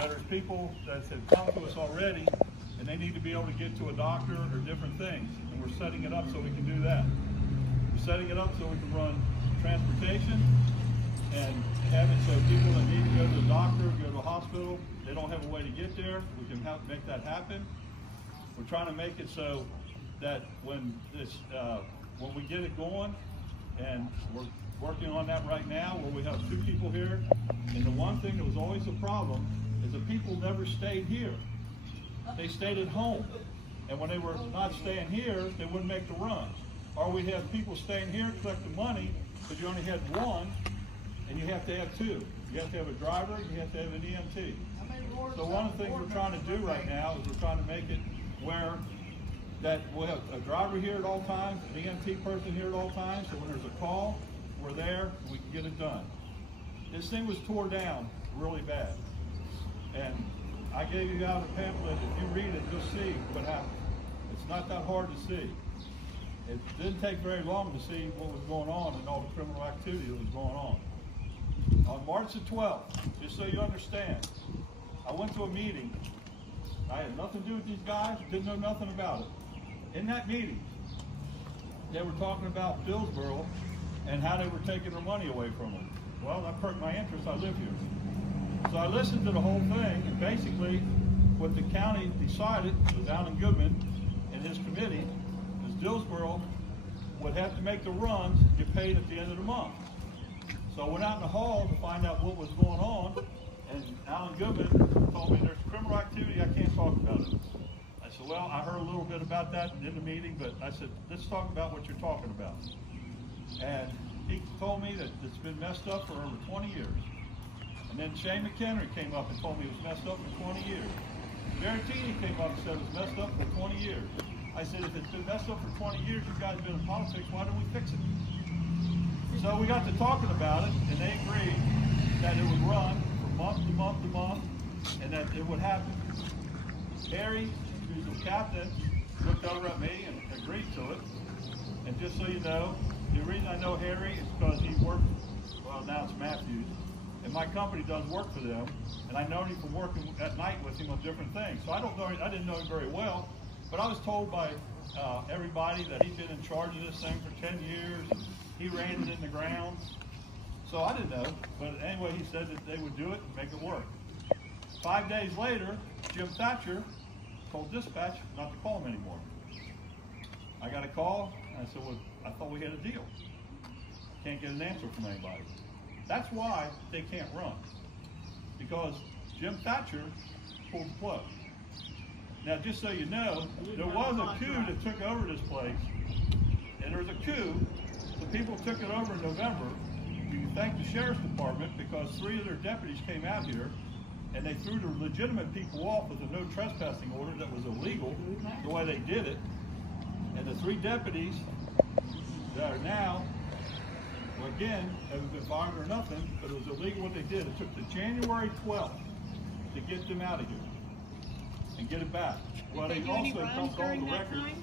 know, there's people that have come to us already, and they need to be able to get to a doctor or different things, and we're setting it up so we can do that. We're setting it up so we can run transportation and have it so people that need to go to the doctor, go to a hospital, they don't have a way to get there. We can make that happen. We're trying to make it so that when we get it going, and we're working on that right now, where we have 2 people here. And the one thing that was always a problem is the people never stayed here. They stayed at home. And when they were not staying here, they wouldn't make the runs. Or we have people staying here collecting money, but you only had 1, and you have to have 2. You have to have a driver, and you have to have an EMT. So one of the things we're trying to do right now is we're trying to make it where that we'll have a driver here at all times, an EMT person here at all times, so when there's a call, we're there, and we can get it done. This thing was tore down really bad. And I gave you out a pamphlet. If you read it, you'll see what happened. It's not that hard to see. It didn't take very long to see what was going on and all the criminal activity that was going on. On March the 12th, just so you understand, I went to a meeting. I had nothing to do with these guys, didn't know nothing about it. In that meeting, they were talking about Dillsboro and how they were taking their money away from them. Well, that perked my interest. I live here. So I listened to the whole thing, and basically what the county decided was Alan Goodman and his committee was Dillsboro would have to make the runs and get paid at the end of the month. So I went out in the hall to find out what was going on, and Alan Goodman told me there's criminal activity, I can't talk about it. I said, well, I heard a little bit about that in the meeting, but I said, let's talk about what you're talking about. And he told me that it's been messed up for over 20 years. And then Shane McHenry came up and told me it was messed up for 20 years. Garantini came up and said it was messed up for 20 years. I said, if it's been messed up for 20 years, you guys have been in politics, why don't we fix it? So we got to talking about it, and they agreed that it would run from month to month to month, and that it would happen. Harry, who's the captain, looked over at me and agreed to it. And just so you know, the reason I know Harry is because he worked, well, now it's Matthews, and my company does work for them, and I know him from working at night with him on different things. So I didn't know him very well, but I was told by everybody that he'd been in charge of this thing for 10 years. He ran it in the ground. So I didn't know, but anyway, he said that they would do it and make it work. 5 days later, Jim Thatcher told dispatch not to call him anymore. I got a call, and I said, well, I thought we had a deal. Can't get an answer from anybody. That's why they can't run, because Jim Thatcher pulled the plug. Now, just so you know, there was a coup that took over this place, and there was a coup. The people took it over in November. You can thank the sheriff's department, because 3 of their deputies came out here and they threw the legitimate people off with a no trespassing order that was illegal the way they did it. And the 3 deputies that are now, well, again, haven't been fired or nothing, but it was illegal what they did. It took to January 12th to get them out of here and get it back. Well, they also dumped all the records.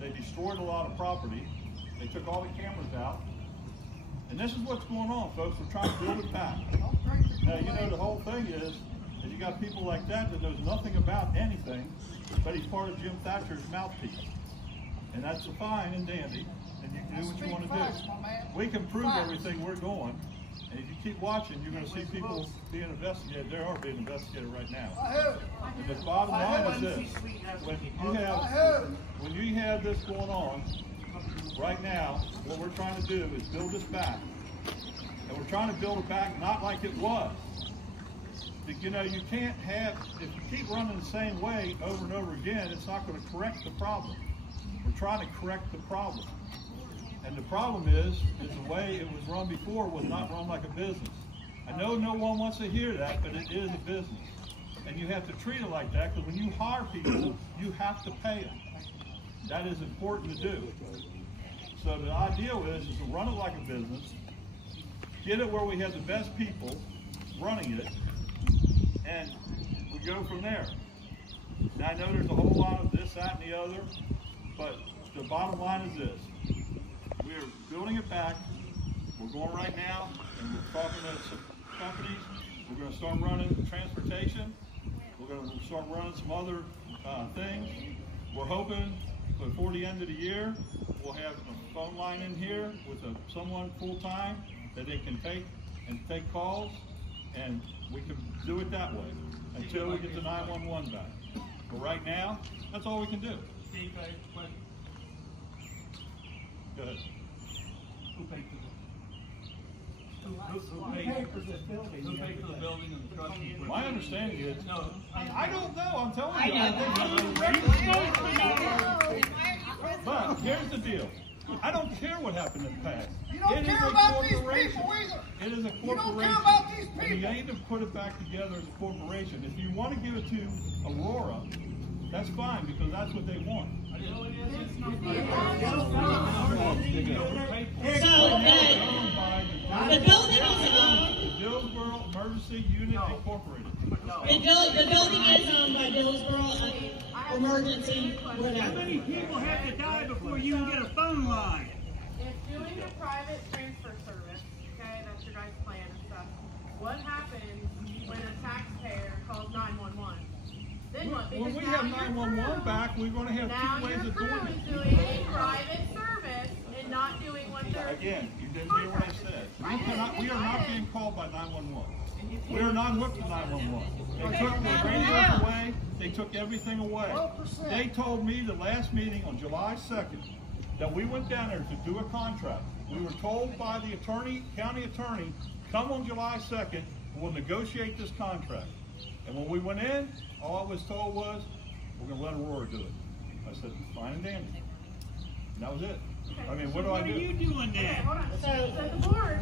They destroyed a lot of property. They took all the cameras out. And this is what's going on, folks. We're trying to build it back. Now, you know, the whole thing is you got people like that knows nothing about anything, but he's part of Jim Thatcher's mouthpiece. And that's fine and dandy, and you can do what you want to do. We can prove everything we're doing, and if you keep watching, you're going to see people being investigated. They are being investigated right now. And the bottom line is this: when you have this going on right now, what we're trying to do is build this back, and we're trying to build it back not like it was. You know, you can't have, if you keep running the same way over and over again, it's not going to correct the problem. We're trying to correct the problem. And the problem is the way it was run before was not run like a business. I know no one wants to hear that, but it is a business. And you have to treat it like that, because when you hire people, you have to pay them. That is important to do. So the ideal is to run it like a business, get it where we have the best people running it, and we go from there. Now, I know there's a whole lot of this, that, and the other, but the bottom line is this. We are building it back. We're going right now, and we're talking to some companies. We're going to start running transportation. start running some other things. We're hoping before the end of the year, we'll have a phone line in here with someone full-time that they can take calls, and we can do it that way until we get the 911 back. But right now, that's all we can do. Go ahead. Who paid for this building? Who paid for the building and the trust? My understanding is, I don't know, I'm telling you. But here's the deal. I don't care what happened in the past. You don't care about these people either. It is a corporation. You don't care about these people. And you need to put it back together as a corporation. If you want to give it to Aurora, that's fine, because that's what they want. So the building is owned. Dillsboro Emergency Unit Incorporated. The building is owned by Dillsboro Emergency, whatever. How many people have to die before you can get a phone line? If doing a private transfer service, okay, that's your guys' plan and stuff, what happens when a taxpayer calls 911? Then what? When we have 911 back, we're going to have two ways of doing it. Now your crew is doing a private service and not doing what they're... Again, you didn't hear what I said. We are not being called by 911. We are not hooked to 911. They took the radios away. They took everything away. They told me the last meeting on July 2nd that we went down there to do a contract. We were told by the county attorney, come on July 2nd, we'll negotiate this contract. And when we went in, all I was told was, we're going to let Aurora do it. I said, fine and dandy. And that was it. I mean, what do I do? What are you doing Okay, there? hold on. So the board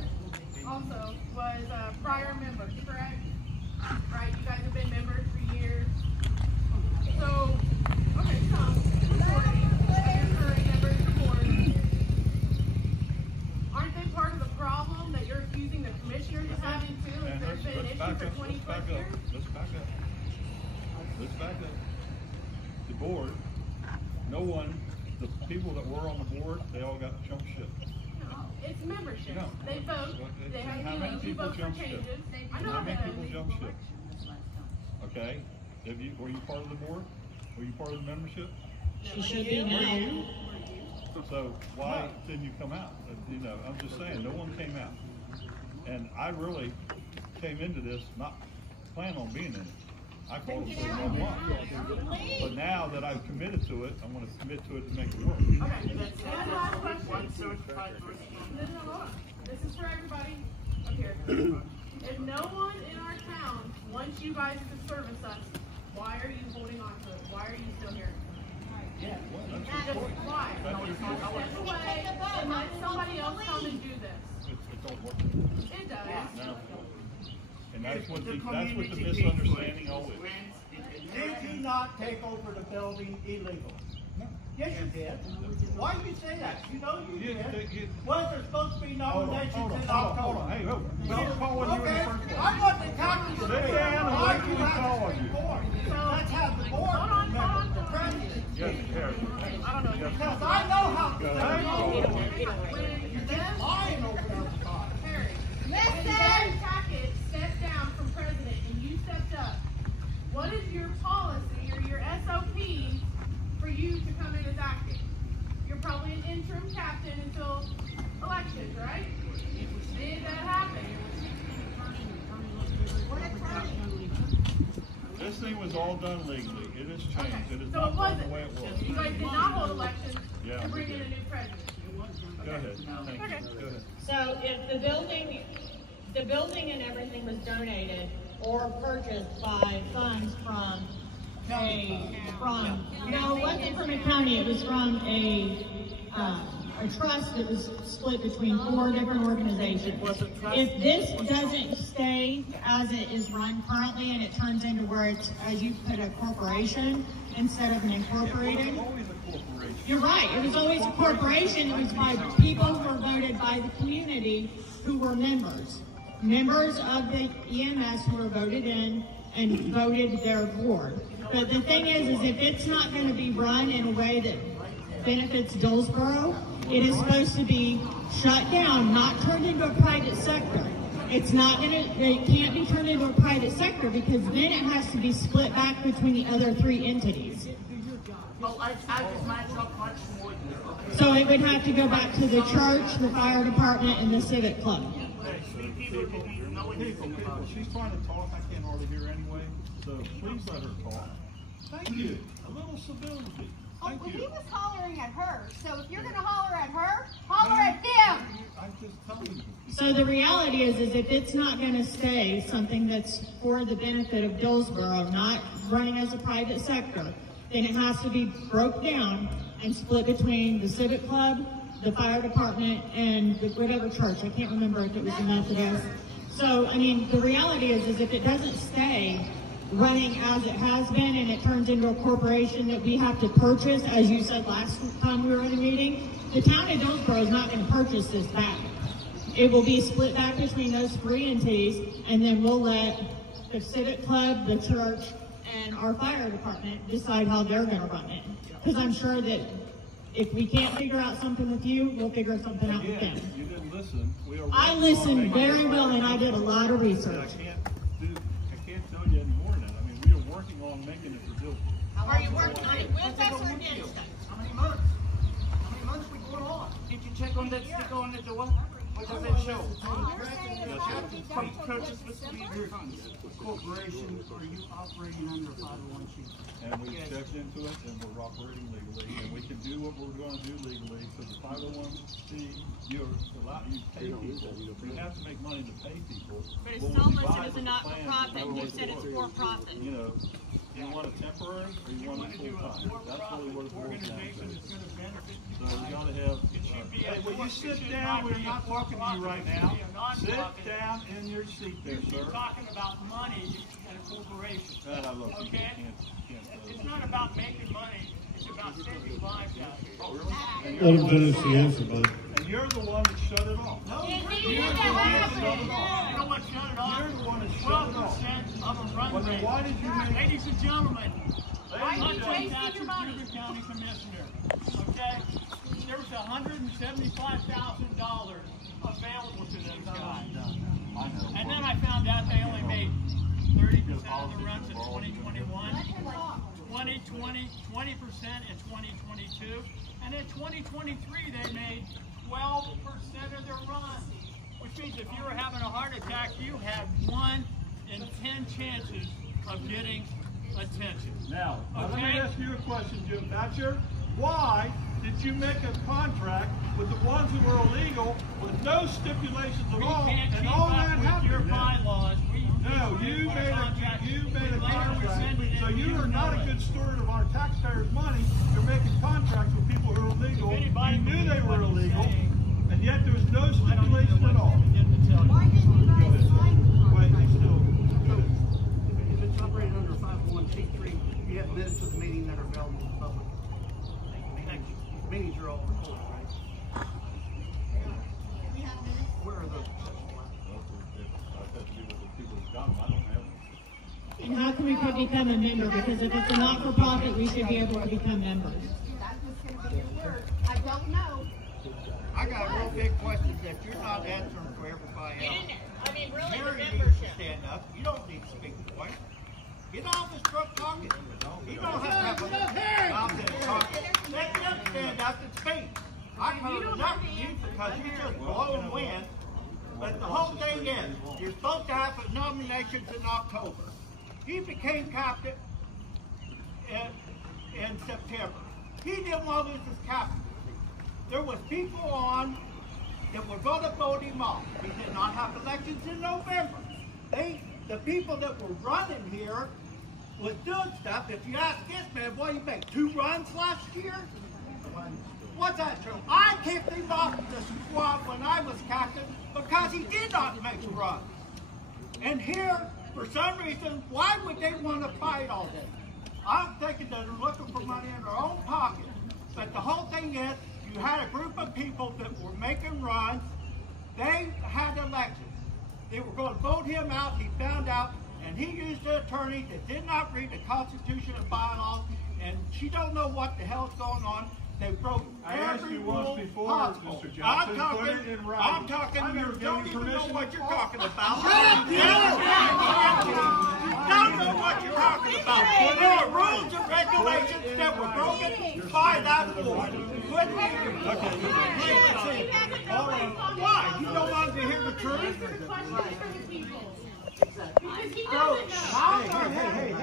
also was prior members, correct? Right, you guys have been members for years. So, okay, so, majority of your current members of the board, aren't they part of the problem that you're accusing the commissioners of having too? If there's been an issue for 20 plus years? Let's back up. Let's back up. The board, no one, the people that were on the board, they all got jump ship. No, it's membership. No. They vote. They have How many to people vote for jump ship? changes. I know How many that. people jump ship? Okay. Were you part of the board? Were you part of the membership? She should be now. So why didn't you come out? You know, I'm just saying, no one came out. And I really came into this not planning on being in it. I called it for 911. But now that I've committed to it, I'm going to commit to it to make it work. Okay. One last question. No, hold on. This is for everybody up here. If no one in our town wants you guys to service us, why are you holding on to it? Why are you still here? Yeah, well, that's your point. Why? That's your point. Step away and let somebody else come and do this. It don't work. It does. No. And that's what the misunderstanding always is. Did you not take over the building illegally? Yes, you did. Why do you say that? You know you did. Was there supposed to be nominations in October? Hold on. Hey, look. We didn't call on you in the first place. I want the county to Sit down and wait till we call on you. Let's have the board member, the president. Yes, Harry. I don't know. Because I know how to Go. When You're just lying over there all the time. Harry, when Deb Tackett stepped down from president and you stepped up, what is your policy or your SOP for you to come in as acting? You're probably an interim captain until elections, right? Did that happen? This thing was all done legally. It has changed. Okay. It is So not it done wasn't. the way it was. You guys did not hold elections Yeah, to we bring in did. a new president. Go ahead. Thank Okay. you. Go ahead. So if the building and everything was donated or purchased by funds from no, it wasn't from a county, it was from a trust that was split between 4 different organizations. If this doesn't stay as it is run currently and it turns into where it's, as you put, a corporation instead of an incorporated. It was always a corporation. You're right, it was always a corporation. It was by people who were voted by the community who were members of the EMS who were voted in and voted their board. But the thing is if it's not going to be run in a way that benefits Dillsboro, it is supposed to be shut down, not turned into a private sector. it's not gonna, it can't be turned into a private sector because then it has to be split back between the other 3 entities. Oh, I just might talk much more than that. So it would have to go back to the church, the fire department, and the civic club. People, she's trying to talk, I can't hardly hear anyway, so please let her talk. Thank you, a little civility. Thank Well, you. he was hollering at her, so if you're going to holler at her, holler at him. I'm just telling you. So the reality is if it's not going to stay something that's for the benefit of Dillsboro, not running as a private sector, then it has to be broke down and split between the civic club, the fire department, and the whatever church. I can't remember if it was the Methodist. So, I mean, the reality is if it doesn't stay running as it has been and it turns into a corporation that we have to purchase, as you said last time we were in a meeting, the town of Dillsboro is not going to purchase this back. It will be split back between those 3 entities, and then we'll let the civic club, the church, and our fire department decide how they're going to run it. Because I'm sure that if we can't figure out something with you, we'll figure something out with them. You didn't listen. I listened very well, and I did a lot of research. I can't tell you any more than that. I mean, we are working on making it for Dillsboro. Are you working on it with us or against us? How many months? How many months we going on? Did you check on that sticker on the door? What does it show? Purchase with funds. Corporation, are you operating under a 501c? And we checked into it, and we're operating legally, and we can do what we're going to do legally. So the 501c, you pay people. You have to make money to pay people. But it's still listed as a not-for-profit, and you said it's for profit. You know, do you want a temporary or you want a full-time? That's really what it boils down to. So we got to have. Hey, will you sit down? We're not talking to you right now. Sit down in your seat there, sir. You're talking about money and a corporation. Okay? It's not about making money. It's about saving lives out here. Let him finish the answer, buddy. And you're the one that shut it off. No, It you're needed the to one that happen. shut it off. You know what shut it off? You're the one that shut it off. 12% of a run Well, then rate. why did you make? Ladies and gentlemen, Why are you I'm wasting Township your money? Cuba County Commissioner. Okay? There was $175,000 available to those guys. And then I found out they only made 30% of the runs in 2021, 2020, 20% in 2022, and in 2023 they made 12% of their runs. Which means if you were having a heart attack, you had 1 in 10 chances of getting attention. Now, let me Okay? ask you a question, Jim Thatcher. Why did you make a contract with the ones who were illegal with no stipulations at We all, can't and keep all that up with happened? your then? bylaws. No, you made a contract. So you are not a good steward of our taxpayers' money. You're making contracts with people who are illegal. You knew they were illegal, and yet there was no stipulation at all. Why didn't you guys sign one? Wait, still. If it's operated under a 501c3, you have minutes of the meeting that are available to the public. Meetings are all recorded, right? Where are those? And how can we become a member? Because if it's a not-for-profit, we should be able to become members. That was going to be your word. I don't know. I got a real big question that you're not answering for everybody else. I mean, really, the Mary needs to membership. stand up. You don't need to speak the voice. Get off this truck talking. You don't have to have a mouth and talk. Let them stand up and speak. I heard enough of you because you just blowing wind. But the whole thing is, you're supposed to have the nominations in October. He became captain in September. He didn't want to lose his captain. There was people on that were going to vote him off. He did not have elections in November. The people that were running here was doing stuff. If you ask this man, what did he make? 2 runs last year? What's that true? I kicked him off the squad when I was captain because he did not make a run. And here, for some reason, why would they want to fight all day? I'm thinking they're looking for money in their own pocket. But the whole thing is, you had a group of people that were making runs. They had elections. They were going to vote him out. He found out, and he used an attorney that did not read the Constitution and bylaws, and she don't know what the hell's going on. They broke I asked every you once rule before, possible. Mr. Johnson, put it in writing. I'm talking, I you never gave don't you even know permission what to you're talk. talking about. Shut up, You don't know what you're talking about. There are rules and regulations that were broken by that board. Why? You don't want to hear the truth? Answer the questions for the people. Because he So, doesn't know.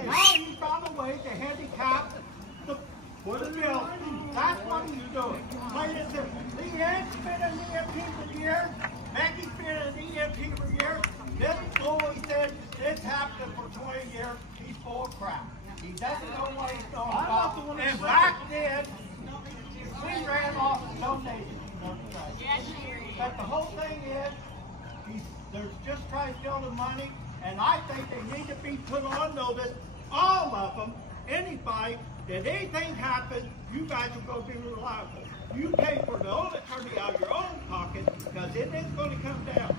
now you found a way to handicap the bill. That's what he's doing. Plain and simple. Leanne's been an EMT for years. Maggie's been an EMT for years. This always said this happened for 20 years. He's full of crap. He doesn't know what he's talking about. And back then, we ran off donations. But the whole thing is, there's just trying to steal the money, and I think they need to be put on notice, all of them, anybody, that anything happens, you guys are going to be reliable. You pay for the own attorney out of your own pocket, because it is going to come down.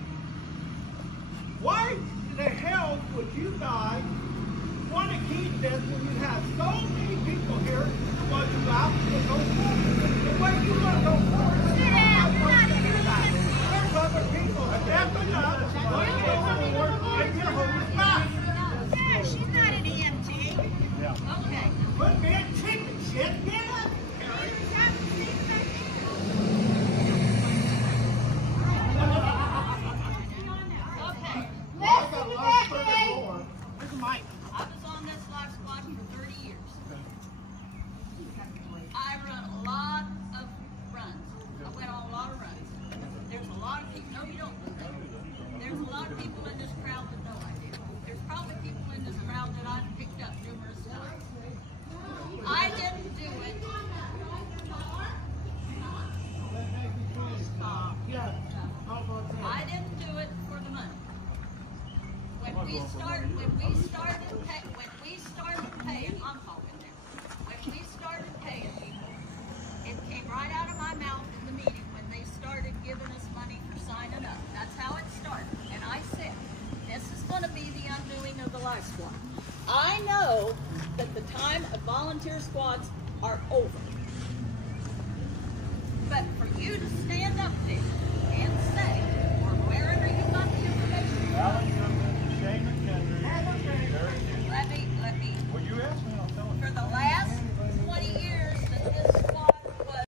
Why the hell would you guys want to keep this when you have so many people here who want you out to go forward? The way you want to go forward, there's other people stepping up, going to go forward, and you're holding back. Yeah, she's not an EMT. Yeah. Okay. Quit being chicken shit, get up! Okay. Listen to Becky. Where's the mic? I was on this life squad for 30 years. I run a lot of runs. I went on a lot of runs. There's a lot of people. No, you don't. There's a lot of people in this crowd that know I did. There's probably people in this crowd that I've picked up numerous times. I didn't do it. I didn't do it for the money. When we started paying, I'm talking now. When we started paying people, it came right out of my mouth in the meeting when they started giving us money for signing up. That's how it started. And I said, this is going to be the undoing of the life squad. I know that the time of volunteer squads are over. But for you to stand up there and say